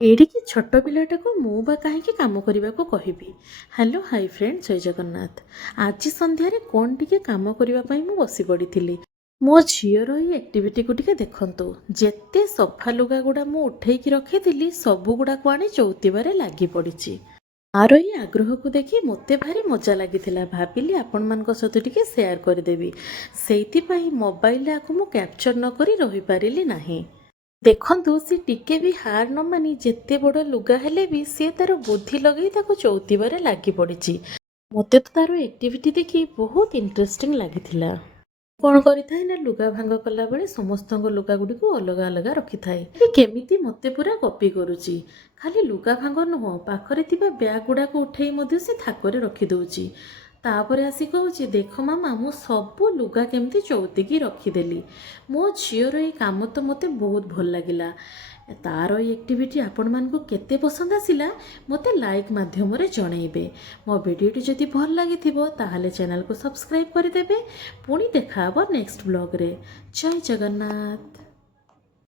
ଏଡ଼ିକି ଛୋଟ ପିଲାଟାକୁ ମୁଁ ବା କାହିଁକି କାମ କରିବାକୁ କହିବି। ହ୍ୟାଲୋ ହାଇ ଫ୍ରେଣ୍ଡ, ଜୟ ଜଗନ୍ନାଥ। ଆଜି ସନ୍ଧ୍ୟାରେ କ'ଣ ଟିକେ କାମ କରିବା ପାଇଁ ମୁଁ ବସି ପଡ଼ିଥିଲି। ମୋ ଝିଅର ଏଇ ଆକ୍ଟିଭିଟିକୁ ଟିକେ ଦେଖନ୍ତୁ। ଯେତେ ସଫା ଲୁଗାଗୁଡ଼ା ମୁଁ ଉଠେଇକି ରଖିଥିଲି ସବୁଗୁଡ଼ାକୁ ଆଣି ଚଉତିବାରେ ଲାଗି ପଡ଼ିଛି। ଆର ଏଇ ଆଗ୍ରହକୁ ଦେଖି ମୋତେ ଭାରି ମଜା ଲାଗିଥିଲା। ଭାବିଲି ଆପଣମାନଙ୍କ ସହିତ ଟିକେ ସେୟାର କରିଦେବି। ସେଇଥିପାଇଁ ମୋବାଇଲରେ ଆକୁ ମୁଁ କ୍ୟାପଚର ନ କରି ରହିପାରିଲି ନାହିଁ। ଦେଖନ୍ତୁ, ସେ ଟିକେ ବି ହାର ନ ମାନି ଯେତେ ବଡ଼ ଲୁଗା ହେଲେ ବି ସେ ତାର ବୁଦ୍ଧି ଲଗେଇ ତାକୁ ଚଉତିବାରେ ଲାଗି ପଡ଼ିଛି। ମୋତେ ତ ତାର ଆକ୍ଟିଭିଟି ଦେଖି ବହୁତ ଇଣ୍ଟରେଷ୍ଟିଂ ଲାଗିଥିଲା। କ'ଣ କରିଥାଏ ନା, ଲୁଗା ଭାଙ୍ଗ କଲାବେଳେ ସମସ୍ତଙ୍କ ଲୁଗା ଗୁଡ଼ିକୁ ଅଲଗା ଅଲଗା ରଖିଥାଏ। ଏ କେମିତି ମୋତେ ପୁରା କପି କରୁଛି। ଖାଲି ଲୁଗା ଭାଙ୍ଗ ନୁହଁ, ପାଖରେ ଥିବା ବ୍ୟାଗ୍ ଗୁଡ଼ାକୁ ଉଠେଇ ମଧ୍ୟ ସେ ଥାକରେ ରଖିଦେଉଛି। ତାପରେ ଆସି କହୁଛି, ଦେଖ ମାମା, ମୁଁ ସବୁ ଲୁଗା କେମିତି ଚଉତିକି ରଖିଦେଲି। ମୋ ଝିଅର ଏଇ କାମ ତ ମୋତେ ବହୁତ ଭଲ ଲାଗିଲା। ତାର ଏଇ ଆକ୍ଟିଭିଟି ଆପଣମାନଙ୍କୁ କେତେ ପସନ୍ଦ ଆସିଲା ମୋତେ ଲାଇକ୍ ମାଧ୍ୟମରେ ଜଣେଇବେ। ମୋ ଭିଡ଼ିଓଟି ଯଦି ଭଲ ଲାଗିଥିବ ତାହେଲେ ଚ୍ୟାନେଲକୁ ସବସ୍କ୍ରାଇବ୍ କରିଦେବେ। ପୁଣି ଦେଖା ହେବ ନେକ୍ସଟ ବ୍ଲଗରେ। ଜୟ ଜଗନ୍ନାଥ।